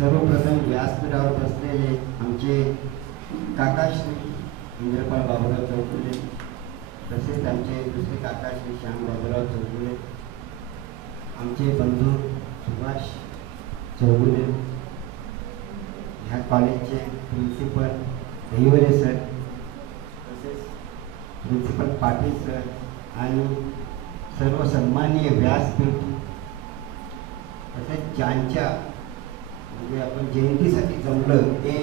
सर्वप्रथम व्यासपीठावर बसलेले आमचे काकाश्री इंद्रपाल बाबूराव चौगुले, तसेच आमचे दुसरे काकाश्री श्याम बाबूराव चौगुले, आमचे बंधू सुभाष चौगुले, ह्या कॉलेजचे प्रिन्सिपल दहिवरे सर, तसेच प्रिन्सिपल पाटील सर आणि सर्व सन्माननीय व्यासपीठ, तसेच ज्यांच्या म्हणजे आपण जयंतीसाठी जमलं ते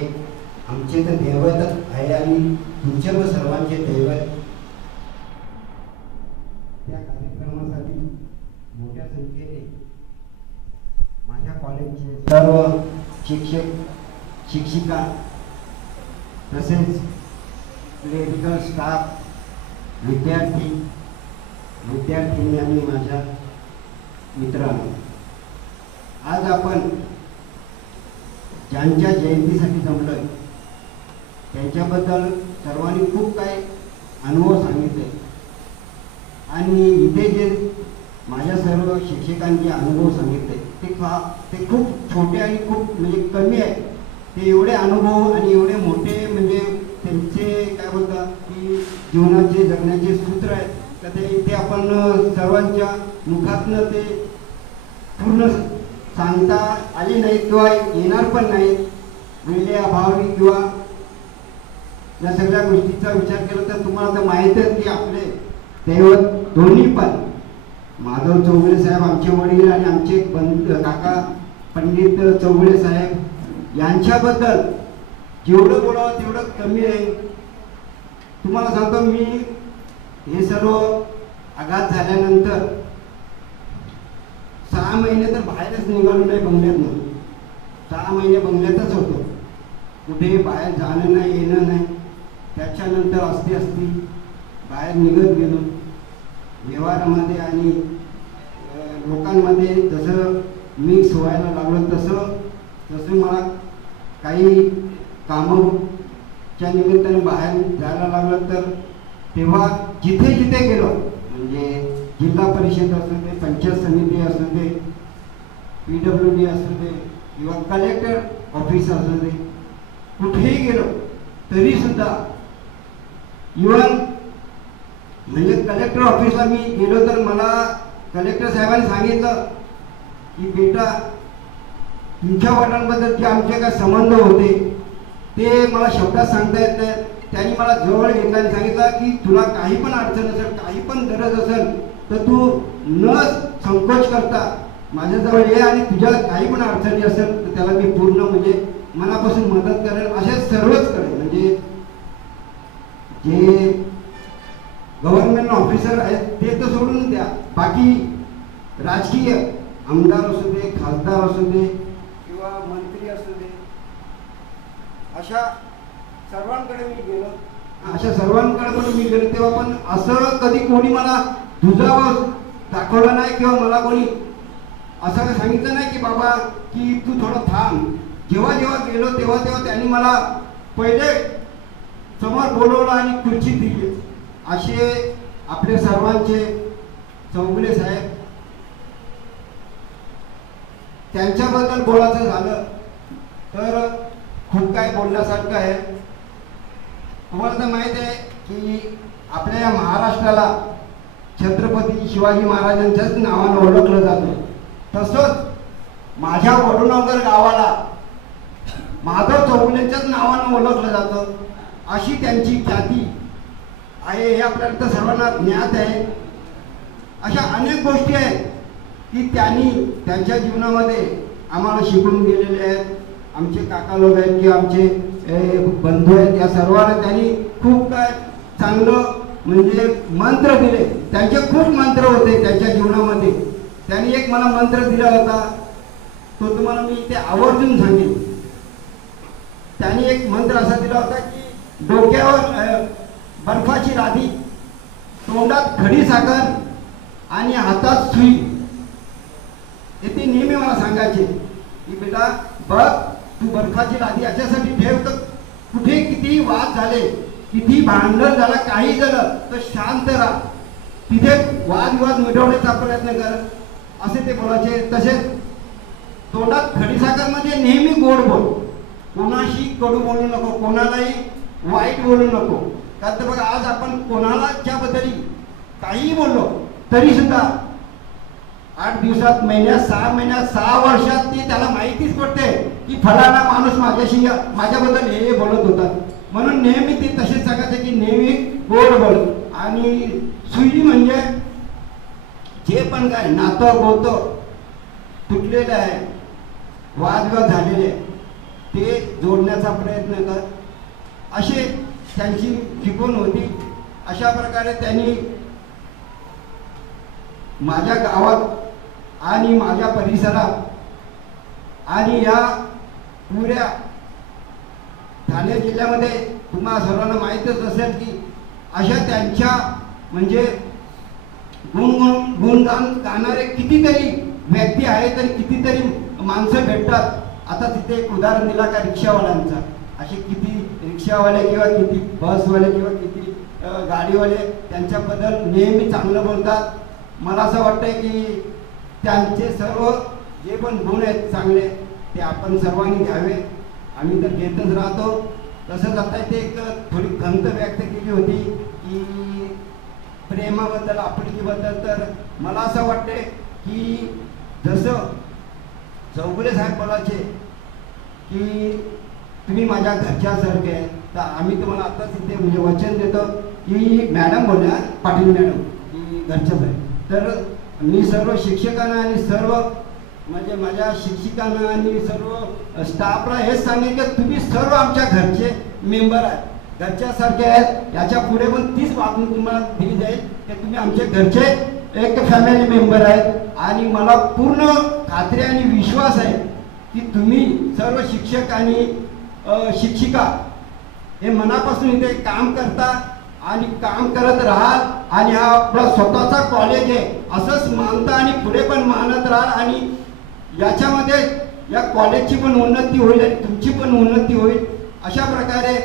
आमचे तर दैवतच आहे आणि तुमच्या व सर्वांचे दैवत. त्या कार्यक्रमासाठी मोठ्या संख्येने माझ्या कॉलेजचे सर्व शिक्षक शिक्षिका तसेच क्लिनिकल स्टाफ, विद्यार्थी आणि माझ्या मित्रांनो, आज आपण ज्यांच्या जयंतीसाठी जमलोय त्यांच्याबद्दल सर्वांनी खूप काही अनुभव सांगितले आणि इथे जे माझ्या सर्व शिक्षकांचे अनुभव सांगितले ते खूप छोटे आणि खूप म्हणजे कमी आहे. ते एवढे अनुभव आणि एवढे मोठे म्हणजे त्यांचे काय बोलतात की जीवनाचे जगण्याचे सूत्र आहेत तर ते इथे आपण सर्वांच्या मुखातनं ते पूर्ण सांगता आले नाही किंवा येणार पण नाही. वेळेअभावी किंवा या सगळ्या गोष्टीचा विचार केला तर तुम्हाला तर माहीत आहे की आपले दैवत दोन्ही पण माधव चौगुले साहेब आमचे वडील आणि आमचे काका पंडित चौगुले साहेब यांच्याबद्दल जेवढं बोलावं तेवढं कमी आहे. तुम्हाला सांगतो मी हे सर्व आघात झाल्यानंतर 6 महिने तर बाहेरच निघालो नाही बंगल्यातून. 6 महिने बंगल्यातच होतो, कुठे बाहेर जाणं नाही येणं नाही. त्याच्यानंतर असती बाहेर निघत गेलो व्यवहारामध्ये आणि लोकांमध्ये जसं मिक्स व्हायला लागलो तसं मला काही कामाच्या निमित्ताने बाहेर जायला लागलं. तर तेव्हा जिथे जिथे गेलो म्हणजे जिल्हा परिषद असू दे, पंचायत समिती असू दे, PWD असू दे किंवा कलेक्टर ऑफिस असू दे, कुठेही गेलो तरी सुद्धा इव्हन म्हणजे कलेक्टर ऑफिसला मी गेलो तर मला कलेक्टर साहेबांनी सांगितलं की बेटा तुमच्या वडिलांबद्दल जे आमचे काय संबंध होते ते मला शब्दात सांगता येत नाही. त्यांनी मला जवळ घेतला आणि सांगितलं की तुला काही पण अडचण असेल, काही पण गरज असेल तर तू न संकोच करता माझ्याजवळ ये आणि तुझ्या काही पण अडचणी असेल तर त्याला मी पूर्ण म्हणजे मनापासून मदत करेल. असे सर्वच करेल. म्हणजे जे गव्हर्नमेंट ऑफिसर आहेत ते तर सोडून द्या, बाकी राजकीय आमदार असू दे, खासदार असू दे किंवा मंत्री असू दे, अशा सर्वांकडे पण मी गेलो तेव्हा पण असं कधी कोणी मला दुजाभाव दाखवला नाही किंवा मला कोणी असं सांगितलं नाही की बाबा की तू थोडं थांब. जेव्हा गेलो तेव्हा त्यांनी मला पहिले समोर बोलवलं आणि खुर्ची दिली. असे आपले सर्वांचे चौगुले साहेब, त्यांच्याबद्दल बोलायचं झालं तर खूप काय बोलण्यासारखं आहे. तुम्हाला तर माहित आहे की आपल्या या महाराष्ट्राला छत्रपती शिवाजी महाराजांच्याच नावानं ओळखलं जातं. तसंच माझ्या वडुनगर गावाला माधव चौगुलेच्याच नावानं ओळखलं जातं. अशी त्यांची ख्याती आहे हे आपल्याला तर सर्वांना ज्ञात आहे. अशा अनेक गोष्टी आहेत की त्यांनी त्यांच्या जीवनामध्ये आम्हाला शिकून गेलेले आहेत. आमचे काका लोक आहेत किंवा आमचे बंधू आहेत, या सर्वांना त्यांनी खूप काय चांगलं म्हणजे मंत्र दिले. त्यांचे खूप मंत्र होते त्यांच्या जीवनामध्ये. त्यांनी एक मला मंत्र दिला होता, तो तुम्हाला मी इथे आवर्जून सांगेन. त्यांनी एक मंत्र असा दिला होता की डोक्यावर बर्फाची लादी, तोंडात खडी साखर आणि हातात सुई. ते नेहमी मला सांगायचे की बेटा बघ तू बर्फाची लादी याच्यासाठी ठेव तर कुठे किती वाद झाले, किती भांडण झालं, काही झालं तर शांत राहा, तिथे वादविवाद मिटवण्याचा प्रयत्न कर, असे ते बोलायचे. तसेच तोंडात खडीसाखर म्हणजे नेहमी गोड बोल, कोणाशी कडू बोलू नको, कोणालाही वाईट बोलू नको. का तर बघा आज आपण कोणालाच्या बद्दल काहीही बोललो तरी सुद्धा 8 दिवसात, महिन्यात, 6 महिन्यात, 6 वर्षात ती त्याला माहितीच पडते की फलाना माणूस माझ्याबद्दल हे बोलत होता. म्हणून नेहमी ते तसेच सांगायचे की नेहमी गोड बोल. आणि सुई म्हणजे जे पण काय नातं गोतं तुटलेलं आहे, वादविवाद झालेले ते जोडण्याचा प्रयत्न कर, असे त्यांची शिकवण होती. अशा प्रकारे त्यांनी माझ्या गावात आणि माझ्या परिसरात आणि या पुऱ्या ठाणे जिल्ह्यामध्ये तुम्हा सर्वांना माहीतच असेल की अशा त्यांच्या म्हणजे गुणगान गाणारे कितीतरी व्यक्ती आहेत आणि कितीतरी माणसं भेटतात. आता तिथे एक उदाहरण दिला का रिक्षावाल्यांचा, असे किती रिक्षावाले किंवा किती बसवाले किंवा किती गाडीवाले त्यांच्याबद्दल नेहमी चांगलं बोलतात. मला असं वाटतंय की त्यांचे सर्व जे पण गुण आहेत चांगले ते आपण सर्वांनी घ्यावे. आम्ही तर घेतच राहतो. तसंच आता ते एक थोडी खंत व्यक्त केली होती की प्रेमाबद्दल, आपुलकीबद्दल. तर मला असं वाटते की जसं चौगुले साहेब बोलायचे की तुम्ही माझ्या घरच्यासारखे आहे, तर आम्ही तुम्हाला आत्ताच इथे म्हणजे वचन देतो की मॅडम बोलल्या, पाटील मॅडम की घरच्याच आहे. तर मी सर्व शिक्षकांना आणि सर्व म्हणजे माझ्या शिक्षिकांना आणि सर्व स्टाफला हेच सांगेन की तुम्ही सर्व आमच्या घरचे मेंबर आहेत, घरच्यासारखे आहेत. याच्या पुढे पण तीच वागणूक तुम्हाला दिली जाईल की तुम्ही आमचे घरचे एक फॅमिली मेंबर आहेत. आणि मला पूर्ण खात्री आणि विश्वास आहे की तुम्ही सर्व शिक्षक आणि शिक्षिका हे मनापासून इथे काम करता आणि काम करत राहाल आणि हा आपला स्वतःचा कॉलेज आहे असंच मानता आणि पुढे पण मानत राहाल. आणि याच्यामध्ये या कॉलेजची पण उन्नती होईल आणि तुमची पण उन्नती होईल. अशा प्रकारे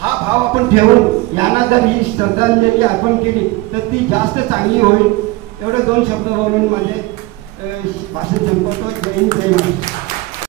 हा भाव आपण ठेवून यांना जर ही श्रद्धांजली अर्पण केली तर ती जास्त चांगली होईल. एवढे 2 शब्द बोलून माझे भाषण संपवतो. जय हिंद, जय महाराष्ट्र.